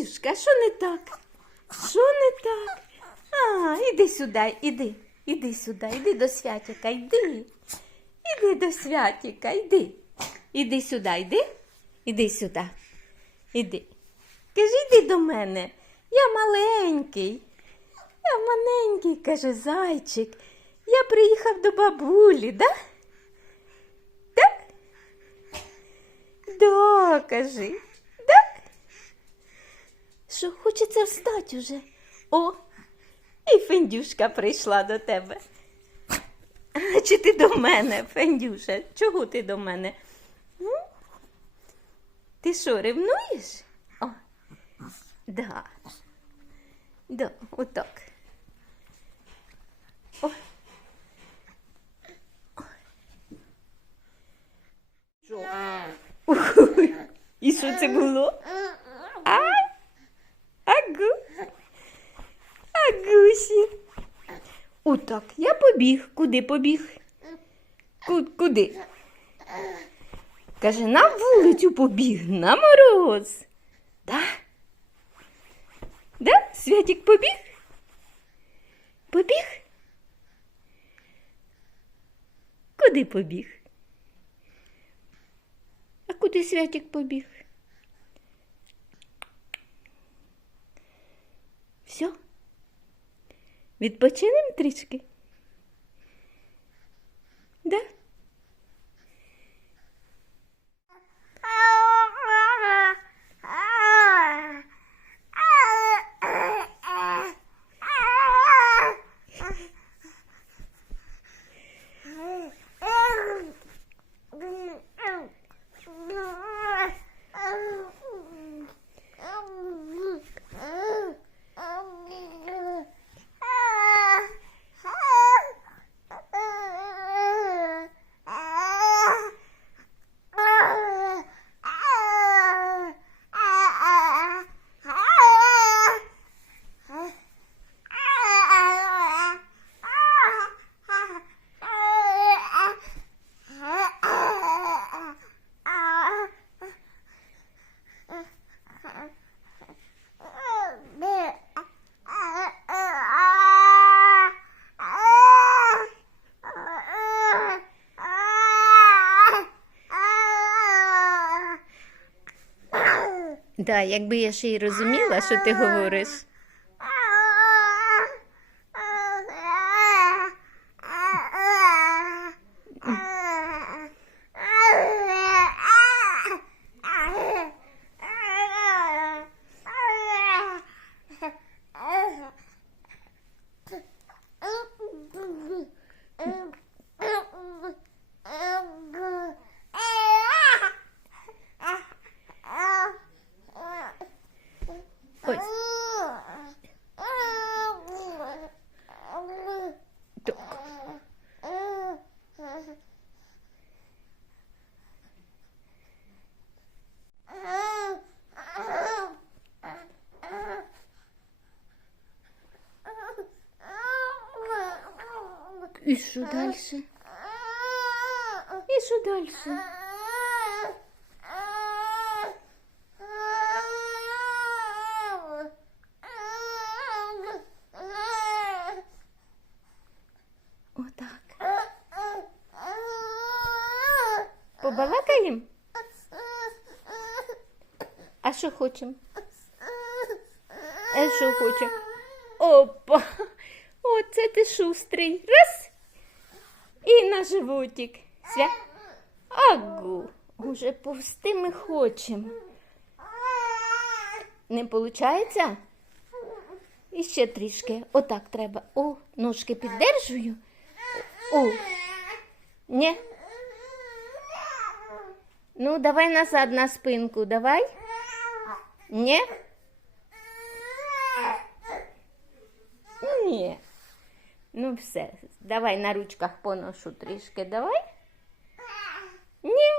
Федюшка, що не так? Що не так? А, іди сюди, іди, іди сюди, іди до святіка, йди. Іди до святіка, йди. Іди сюди, йди. Іди сюди. Іди. Кажи, йди до мене. Я маленький. Я маленький, каже зайчик. Я приїхав до бабулі, да? Так? Да, кажи. Що хочеться встати уже. О, і Фендюшка прийшла до тебе. Чи ти до мене, Фендюша? Чого ти до мене? М? Ти що, ревнуєш? О, да. Да, отак. О. Ой, І що це було? А? Агу. Агусі. Отак, я побіг. Куди побіг? Куди? Каже, на вулицю побіг, на мороз. Да? Да? Святик побіг? Побіг? Куди побіг? А куди Святик побіг? Все? Відпочинемо трішки? Да, якби я ще й розуміла, що ти говориш. І що далі? І що далі? Отак. Побалакаємо? А що хочемо? А що хочемо? Опа! Оце ти шустрий. Раз. І на животик. Свя. Агу. Уже повсти ми хочемо. Не виходить? І ще трішки. Отак треба. О, ножки піддержую. О. Ні. Ну, давай назад на спинку, давай. Ні? Ні. Ну все, давай на ручках поношу трішки, давай. Ні.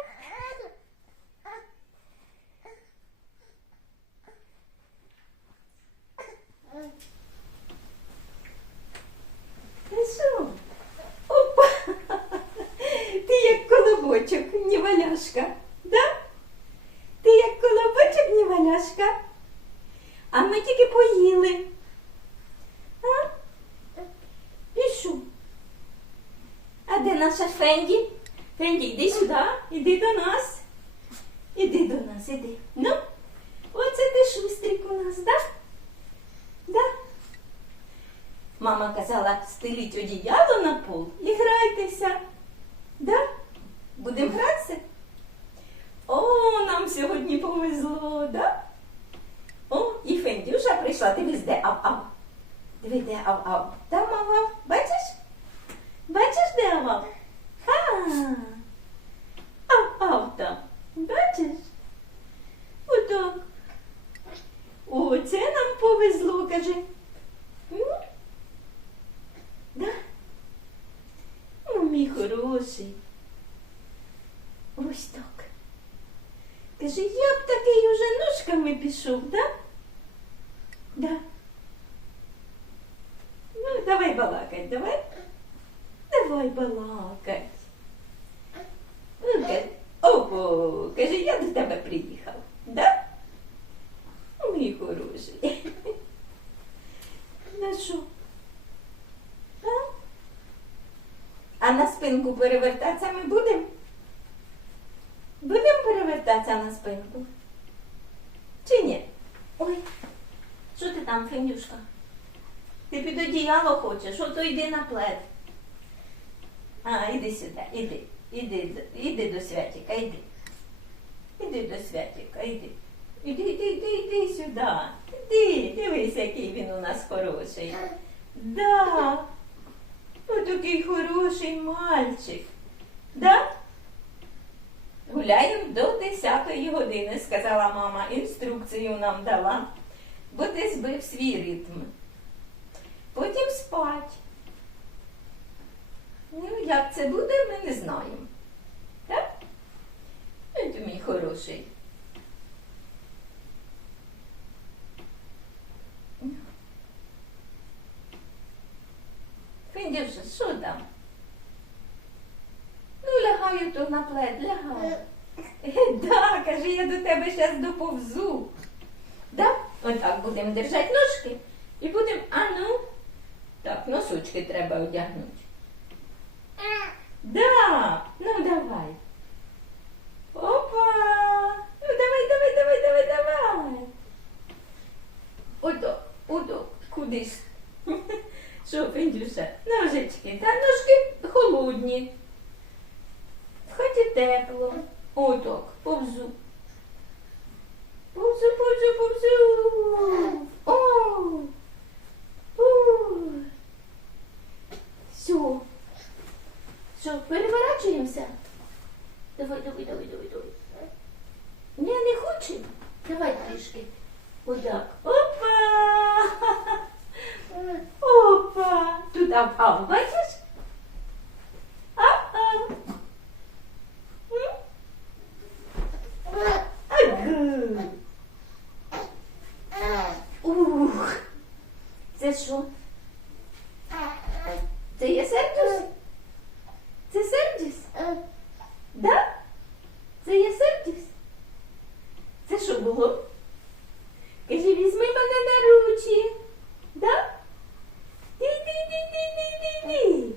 Ти що? Опа! Ти як колобочок, ніваляшка, да? Ти як колобочок, ніваляшка. А ми тільки поїли. А? Пішов. А де наша Фенді? Фенді, йди сюди, іди до нас. Іди до нас, іди. Ну, оце ти шустрик у нас, да? Да? Мама казала, стеліть одіяло на пол і грайтеся. Да? Будемо гратися? О, нам сьогодні повезло, да? О, і Фендюша прийшла, дивись, де ав-ав. Диви, де ав-ав. Там ав-ав. Бачиш? Бачиш, де ав-ав? Ха! Ав-ав. Бачиш? Отак. О, це нам повезло, каже. Да? О, мій хороший. Ось так. Каже, я б такий уже ножками пішов, да? Да. Ну, давай балакать, давай. Давай балакать. Ну, каже, я до тебе приїхав, да? Ну, Мій хороший. На що? А? А на спинку перевертатися ми будемо? Будемо перевертатися на спинку? Чи ні? Ой, що ти там, Фенюшка? Ти під одіяло хочеш, ото йди на плед. А, іди сюди, іди, іди, іди до святіка, іди. Іди до святіка, іди. Іди, іди, іди, іди сюди. Іди, дивись, який він у нас хороший. Да. Ось такий хороший мальчик. Да? Гуляємо до 10 години, сказала мама, інструкцію нам дала, бо ти збив свій ритм. Потім спать. Ну, як це буде, ми не знаємо. Так? Ти мій хороший. Фіндюша, що там? Ну, лягаю тут на плед, лягаю. Да, каже, я до тебе зараз доповзу. Да? Отак будемо держати ножки і будемо, а ну, так, носочки треба одягнути. Да, ну давай. Опа! Ну давай, давай, давай, давай, давай. Ото, ото, куди ж? Що, Фендюша? Ножички, та ножки холодні. В хаті тепло. Отак, повзу. Повзу, повзу, повзу. О! У. Все. Що, переворачуємося? Давай, давай, давай, давай, давай. Ні, не хочемо. Давай трішки. Отак. Опа! Опа! Тут ав, бачиш? Агу. Ух. Це що? Це є сердюс? Це сердюс? Да? Це є сердюс? Це що було? Кажи, візьми мене на ручі. Да? Ди-ди-ди-ди-ди-ди-ди.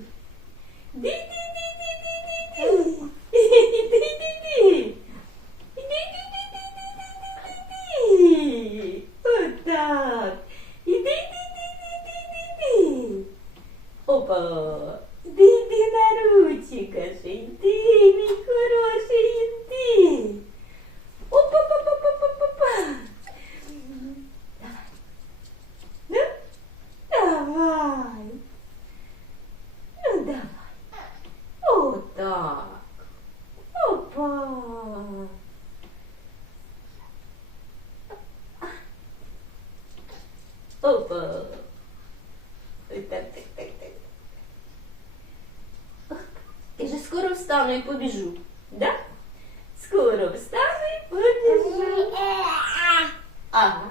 Ди-ди-ди-ди-ди-ди-ди. Ди-ди-ди-ди. Ди-ди-ди-ди-ди-ди-ди. Отак. Іди-ди-ди-ди-ди-ди-ди. Опа. Іди на ручі, каже. Іди, мій хороший, іди. Опа-па-па-па-па-па. Давай. Ну, давай. Ну, давай. Отак. Опа. Опа. Ой, Так, так, так, так. Я же скоро встану і побіжу. Да? Скоро встану і побіжу. Ага.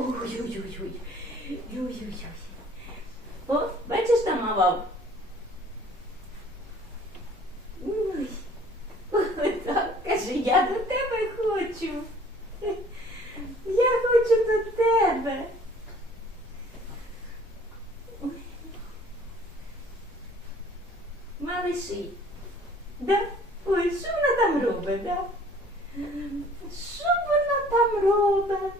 Ой-ой-ой. Ой-ой-ой. О, бачиш там мавав? Каже, я до тебе хочу. Я хочу до тебе. Малиші. Да? Ой, що вона там робить, да? Що вона там робить?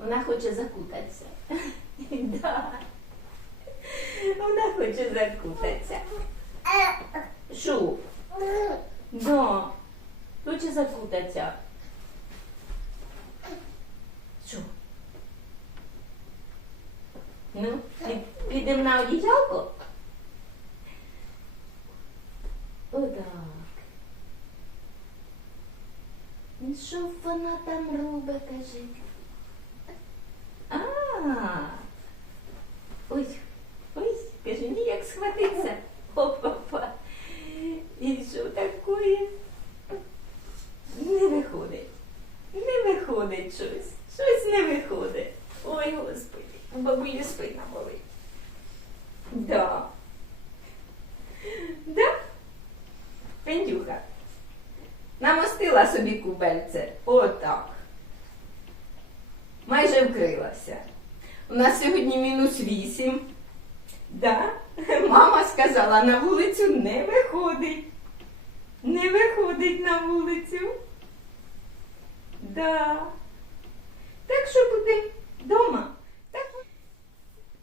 Вона хоче закутатися. Вона хоче закутатися. Що? Да. Хоче закутатися. Що? Ну, під- підемо на одіялко? Отак. Ну, Що вона там робить, каже? Ой, ой, каже, як схватиться. Опа-па. І що таке? Не виходить. Не виходить щось. Щось не виходить. Ой, господи, у бабулі спина болить. Да. Да? Пендюха. Намостила собі кубельце. Отак. Майже вкрилася. У нас сьогодні мінус вісім. Да? Мама сказала, на вулицю не виходить. Не виходить на вулицю. Да. Так що будемо вдома. Так.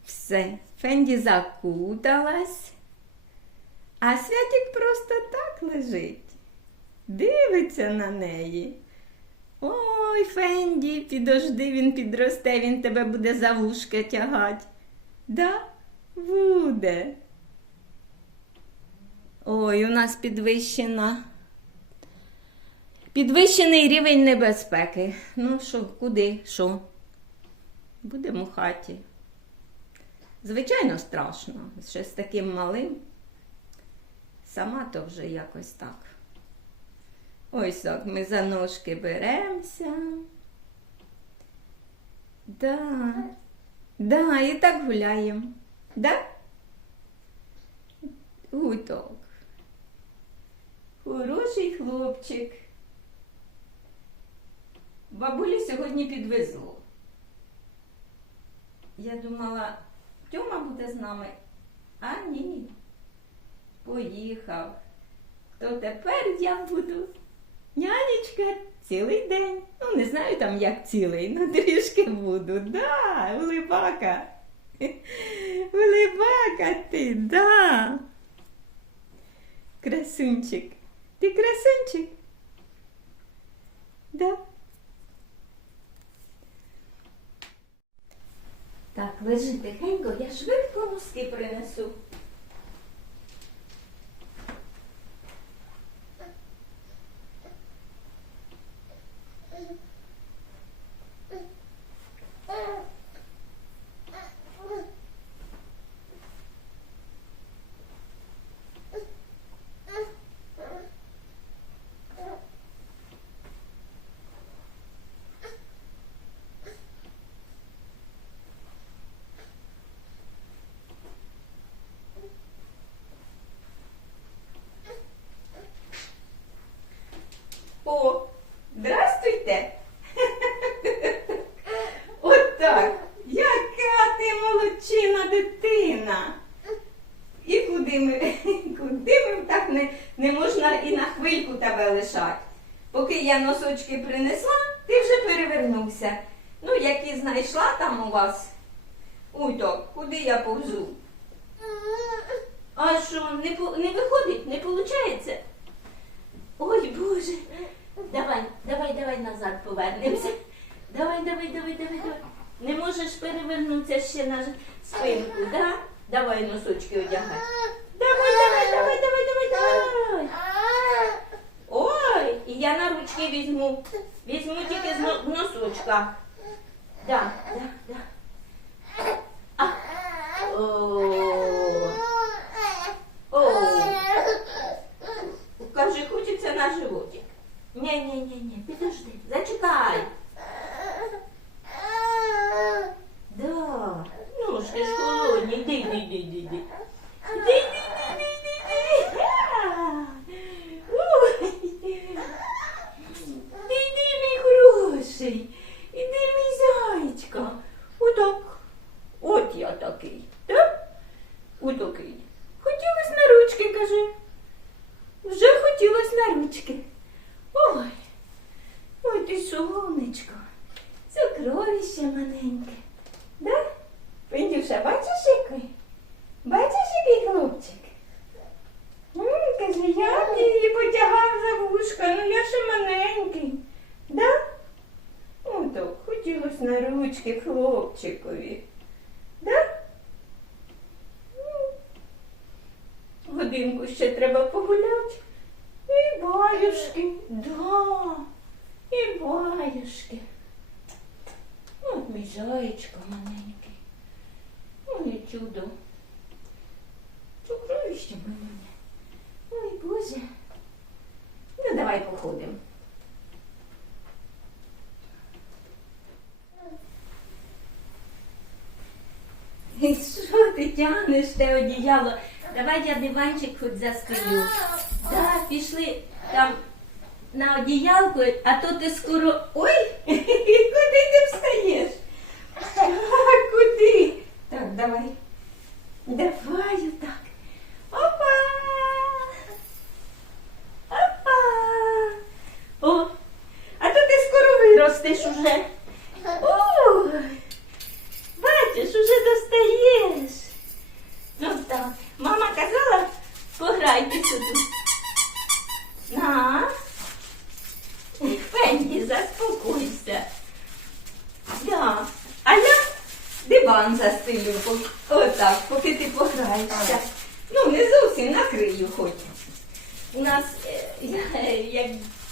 Все, Фенді закуталась. А святик просто так лежить. Дивиться на неї. Ой, Фенді, підожди, він підросте, він тебе буде за вушки тягать. Да, буде. Ой, у нас підвищена. Підвищений рівень небезпеки. Ну що, куди? Що? Будемо в хаті. Звичайно, страшно. Ще з таким малим. Сама то вже якось так. Ось так ми за ножки беремося. Да. Да, і так гуляємо. Да? Гуток. Хороший хлопчик. Бабулі сьогодні підвезло. Я думала, Тьома буде з нами. А ні. Поїхав. То тепер я буду нянечка цілий день. Ну, не знаю там як цілий, але трішки буду. Да, улибака. Улибака ти, да. Красунчик. Ти красунчик? Да. Так, лежи тихенько, я швидко носки принесу. О, здрастуйте. Отак. Яка ти молодчина дитина. І куди ми, куди ми так не, не можна і на хвильку тебе лишати. Поки я носочки принесла, ти вже перевернувся. Ну, які знайшла там у вас. Так, куди я повзу? А що, не, не виходить, не виходить? Ой, Боже. Давай, давай, давай назад повернемося. Давай, давай, давай, давай, давай. Не можеш перевернутися ще на спинку, да? Давай носочки одягай. Давай, давай, давай, давай, давай, давай. Ой, і я на ручки візьму. Візьму тільки з но- в носочках. Да, да, да. А. О, о. Каже, хочеться на животик. Ні, ні, ні, ні, підожди, зачекай. Да. Ну ж ти ж холодні, йди Іди, іди, іди, іди, іди. Іди, іди, іди, іди, іди. А. Ой. Іди, мій хороший. Іди, мій зайчка. Отак. От я такий. Так? Отакий. Хотілось на ручки, кажи. Вже хотілось на ручки. Ой. Ой, ти сонечко. Сокровище маленьке. Да? Пендюша, бачиш який? Бачиш, який хлопчик? М, Каже, я її потягав за вушка, ну я ще маленький. Да? О, так, хотілося на ручки хлопчикові. Да? М. Годинку ще треба погуляти. І баюшки. Да. І баюшки. От мій зайчко маленький. Ой, чудо. Сокровище мене. Ой, Боже. Ну, давай походимо. І Що ти тягнеш те одіяло? Давай я диванчик хоч застелю. Так, пішли там на одіялку, а то ти скоро. Ой, куди ти встаєш? А, куди? Так, давай. Давай отак, поки ти пограєшся. Ну, не зовсім накрию хоч. У нас, е, як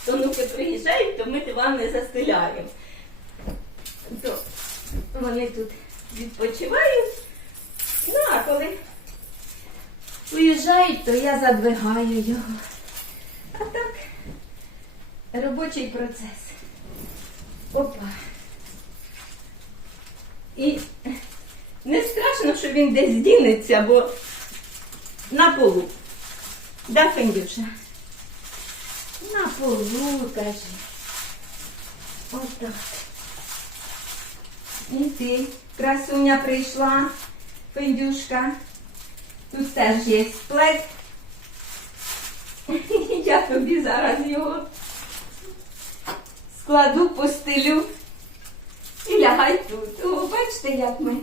онуки приїжджають, то ми диван не застеляємо. То вони тут відпочивають. Ну, а коли виїжджають, то я задвигаю його. А так, робочий процес. Опа. І не страшно, що він десь здінеться, бо на полу. Да, Фендюша? На полу, каже. Отак. І ти, красуня, прийшла, Фендюшка. Тут теж є сплет. Я тобі зараз його складу, постелю і лягай тут. О, бачите, як ми.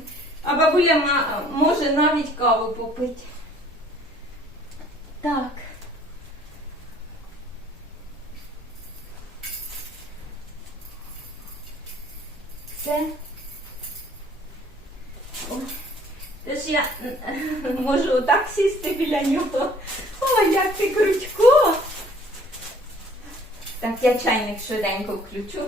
А бабуля ма- може навіть каву попити. Так. Все. Ой. Тож я можу отак сісти біля нього. Ой, як ти крутько. Так, я чайник швиденько включу.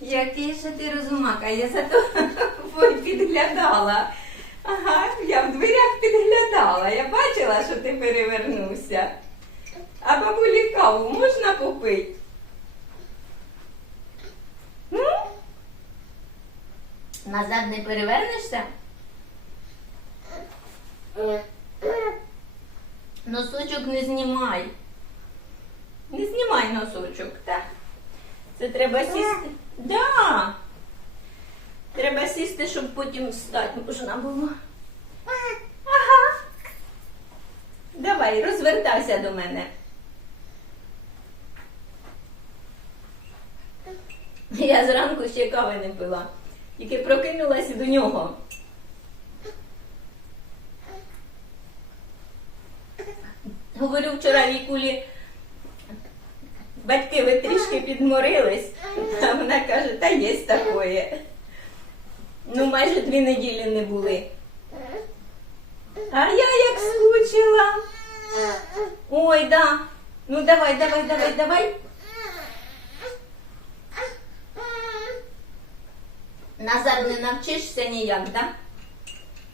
Який же ти розумака, я зато ой, підглядала. Ага, я в дверях підглядала. Я бачила, що ти перевернувся. А бабулі каву можна попити? Ну? Назад не перевернешся? Носочок не знімай. Не знімай носочок, так. Це треба сісти. Да. Треба сісти, щоб потім встати можна було. Ага. Давай, розвертайся до мене. Я зранку ще кави не пила. Тільки прокинулася до нього. Говорю вчора Вікулі, батьки ви трішки підморились, а вона каже, та є такое. Ну, майже дві неділі не були. А я як скучила. Ой, да. Ну давай, давай, давай, давай. Назад не навчишся ніяк, да?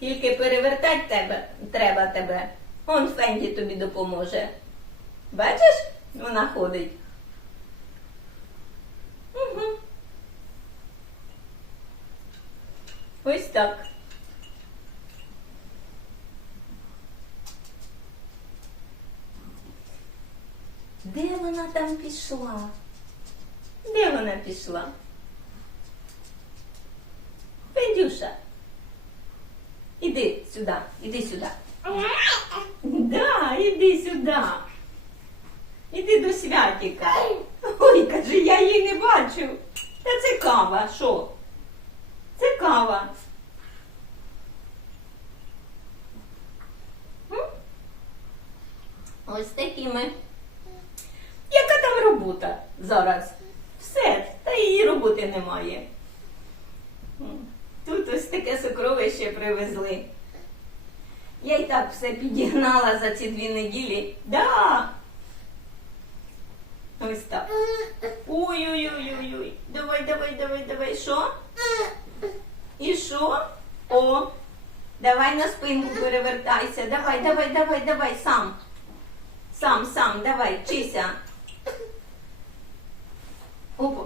Тільки перевертати тебе, треба тебе. Он Фенді тобі допоможе. Бачиш, вона ходить. Угу. Ось так. Де вона там пішла? Де вона пішла? Фендюша. Іди сюди, іди сюди. Да, іди сюди. Іди до святіка. Ой, каже, я її не бачу. Та це кава, що? Це кава. Ось такими. Яка там робота зараз? Все, та її роботи немає. Тут ось таке сокровище привезли. Я й так все підігнала за ці дві неділі. Да. Ось так. Ой-ой-ой-ой-ой. Давай, давай, давай, давай. Що? І що? О. Давай на спинку перевертайся. Давай, давай, давай, давай, сам. Сам, сам, давай, вчися. Опа.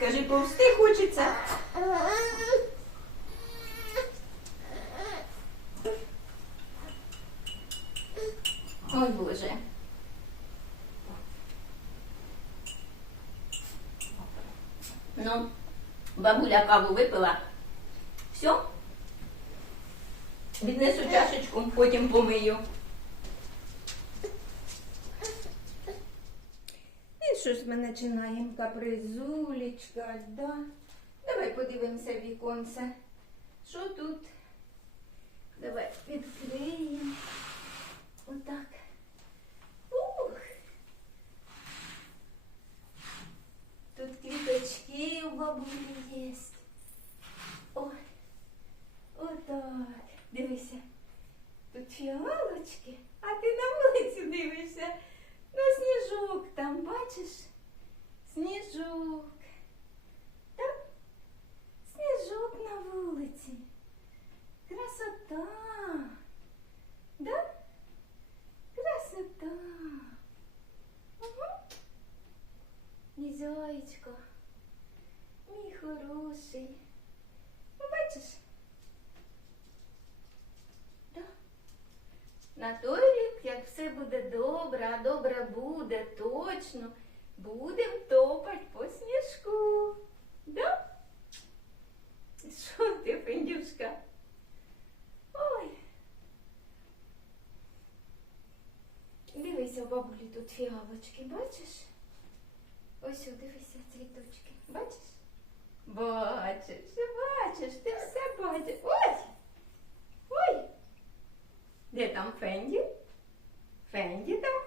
Кажи, повсти хочеться. Ой, Боже. Ну, бабуля каву випила. Все? Віднесу чашечку, потім помию. І що ж ми починаємо капризулечка, да? Давай подивимося віконце. Що тут? Давай відкриємо. Отак. Ух. Тут квіточки у бабулі є. Ой. Отак. Дивися. Тут фіалочки, а ти на вулицю дивишся. Ну, сніжок там, бачиш? Сніжок. Так? Сніжок на вулиці. Красота. Да? Красота. Угу. Мій зайчко. Мій хороший. Ну, бачиш? Да. На той рік, як все буде добре, а добре буде точно, будем топать по сніжку. Да? Що ти, Фендюшка? Ой. Дивися, бабулі тут фіалочки, бачиш? Ось, о, дивися, цвіточки. Бачиш? Бачиш, бачиш, ти все бачиш. Ой! Ой! Де там Фенді? Фенді там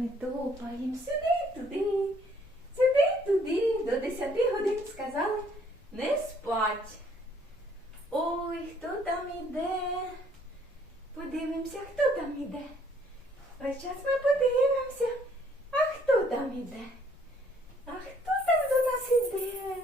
ми топаємо сюди туди, сюди туди. До десяти годин сказали не спать. Ой, хто там іде? Подивимося, хто там іде. Ось зараз ми подивимося, а хто там іде? А хто там до нас іде?